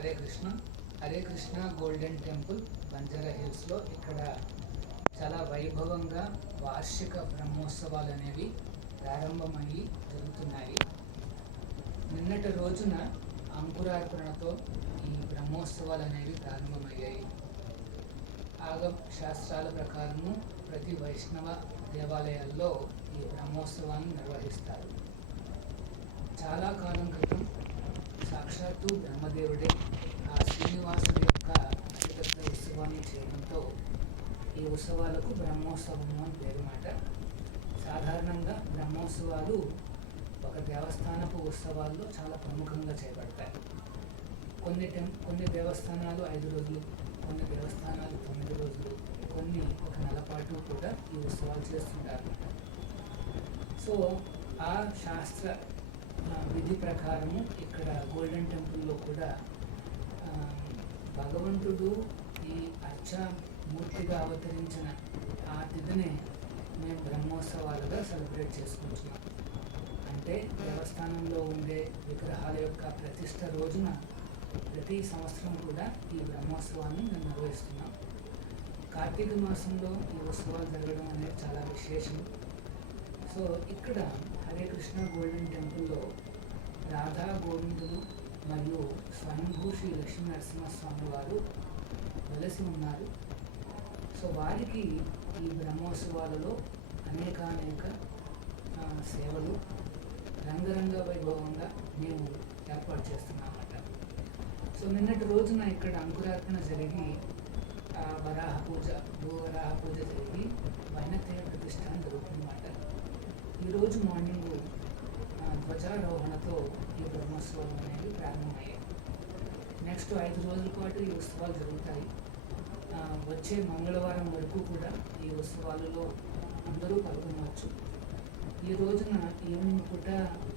Hare Krishna. Hare Krishna golden temple Banjara హిల్స్లో ఇక్కడ చాలా వైభవంగా వార్షిక బ్రహ్మోత్సవాలు అనేవి ప్రారంభమయ్యి జరుగుతున్నాయి. నిన్నటి రోజున అంకురార్పణతో ఈ బ్రహ్మోత్సవాలు అనేవి ప్రారంభమయ్యాయి. ఆగమ శాస్త్రాల ప్రకారము ప్రతి వైష్ణవ దేవాలయాల్లో ఈ బ్రహ్మోత్సవాన్ని నిర్వహిస్తారు. చాలా కాలం క్రితం సాక్షాత్తు బ్రహ్మదేవుడే. ఆ శ్రీనివాసుడి యొక్క అతిపెద్ద ఉత్సవాన్ని చేయడంతో ఈ ఉత్సవాలకు బ్రహ్మోత్సవము అని పేరు మాట సాధారణంగా బ్రహ్మోత్సవాలు ఒక దేవస్థానపు ఉత్సవాల్లో చాలా ప్రముఖంగా చేపడతాయి కొన్ని టెం కొన్ని దేవస్థానాలు ఐదు రోజులు కొన్ని దేవస్థానాలు తొమ్మిది రోజులు కొన్ని ఒక నెల పాటు కూడా ఈ ఉత్సవాలు చేస్తుంటారు సో ఆ శాస్త్ర విధి ప్రకారము ఇక్కడ గోల్డెన్ టెంపుల్లో కూడా భగవంతుడు ఈ అర్చా మూర్తిగా అవతరించిన ఆ తిథిని మేము బ్రహ్మోత్సవాలుగా సెలబ్రేట్ చేసుకుంటున్నాం. అంటే దేవస్థానంలో ఉండే విగ్రహాల యొక్క ప్రతిష్ట రోజున ప్రతి సంవత్సరం కూడా ఈ బ్రహ్మోత్సవాన్ని మేము నిర్వహిస్తున్నాం. కార్తీక మాసంలో ఈ ఉత్సవాలు జరగడం అనేది చాలా విశేషం. సో ఇక్కడ హరే కృష్ణ గోల్డెన్ టెంపుల్లో రాధా గోవిందులు మరియు స్వయంభూ శ్రీ లక్ష్మీ నరసింహస్వామి వారు వెలసి ఉన్నారు. సో వారికి ఈ బ్రహ్మోత్సవాలలో అనేకానేక సేవలు రంగరంగ వైభవంగా మేము ఏర్పాటు చేస్తున్నామన్నమాట. సో నిన్నటి రోజున ఇక్కడ అంకురార్పణ జరిగి వరాహ పూజ భూవరాహ పూజ జరిగి వైనతేయ ప్రతిష్టానం జరుగుతుందన్నమాట. ఈరోజు మార్నింగ్ ధ్వజారోహణతో ఈ బ్రహ్మోత్సవాలు అనేవి ప్రారంభమయ్యాయి. నెక్స్ట్ ఐదు రోజుల పాటు ఈ ఉత్సవాలు జరుగుతాయి. వచ్చే మంగళవారం వరకు కూడా ఈ ఉత్సవాలలో అందరూ పాల్గొనవచ్చు. ఈ రోజున ఈవినింగ్ పూట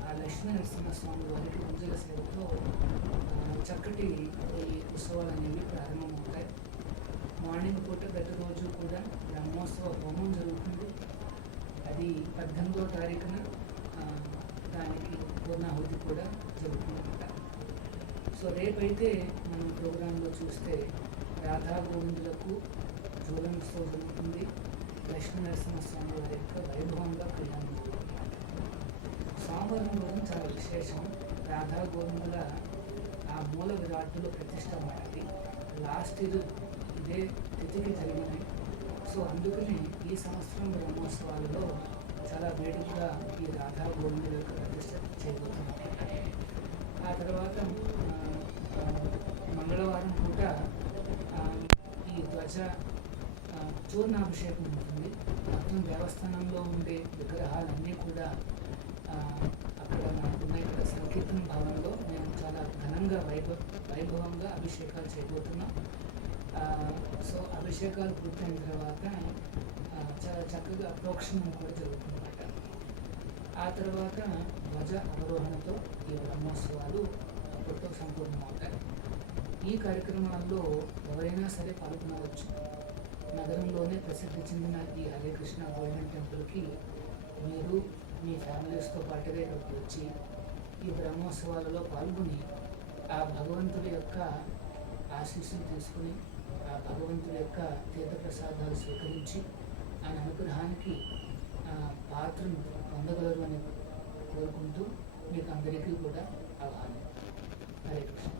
ఆ లక్ష్మీ నరసింహస్వామి వారికి మంజుల సేవతో చక్కటి ఈ ఉత్సవాలు అనేవి ప్రారంభమవుతాయి. మార్నింగ్ పూట ప్రతిరోజు కూడా బ్రహ్మోత్సవ హోమం జరుగుతుంది. అది పద్దెనిమిదో తారీఖున దానికి పూర్ణాహుతి కూడా జరుగుతుందన్నమాట. సో రేపైతే మనం ప్రోగ్రాంలో చూస్తే రాధా గోవిందులకు జోలనోత్సవం జరుగుతుంది. లక్ష్మీ నరసింహస్వామి వారి యొక్క వైభవంగా కళ్యాణం సోమవారం కూడా చాలా విశేషం. రాధా గోవిందుల ఆ మూల విరాట్టులో ప్రతిష్ట వాడింది లాస్ట్ ఇయర్ ఇదే తిథికి జరిగినాయి. సో అందుకని ఈ సంవత్సరం బ్రహ్మోత్సవాలలో చాలా వేడుకగా ఈ రాధా గోవిందుల యొక్క ప్రతిష్ట చేయబోతున్నాం. ఆ తర్వాత మంగళవారం పూట ఈ ధ్వజ చూర్ణాభిషేకం ఉంటుంది. మొత్తం దేవస్థానంలో ఉండే విగ్రహాలన్నీ కూడా అక్కడ ఉన్న ఇక్కడ సంకీర్తన భవనంలో. మేము చాలా ఘనంగా వైభవ వైభవంగా అభిషేకాలు చేయబోతున్నాం. సో అభిషేకాలు పూర్తయిన తర్వాత చాలా చక్కగా ప్రోక్షణం కూడా జరుగుతుందన్నమాట. ఆ తర్వాత ధ్వజ అవరోహణతో ఈ బ్రహ్మోత్సవాలు అప్పటితో సంపూర్ణమవుతాయి. ఈ కార్యక్రమాల్లో ఎవరైనా సరే పాల్గొనవచ్చు. నగరంలోనే ప్రసిద్ధి చెందిన ఈ హరికృష్ణ గోల్డెన్ టెంపుల్కి మీరు మీ ఫ్యామిలీస్తో పాటుగా ఇక్కడికి వచ్చి ఈ బ్రహ్మోత్సవాలలో పాల్గొని ఆ భగవంతుడి యొక్క ఆశీస్సులు తీసుకుని ఆ భగవంతుడి యొక్క తీర్థప్రసాదాలు స్వీకరించి ఆయన అనుగ్రహానికి ఆ, పాత్రను పొందగలరు అని కోరుకుంటూ మీకు అందరికీ కూడా ఆహ్వానం హరే కృష్ణ.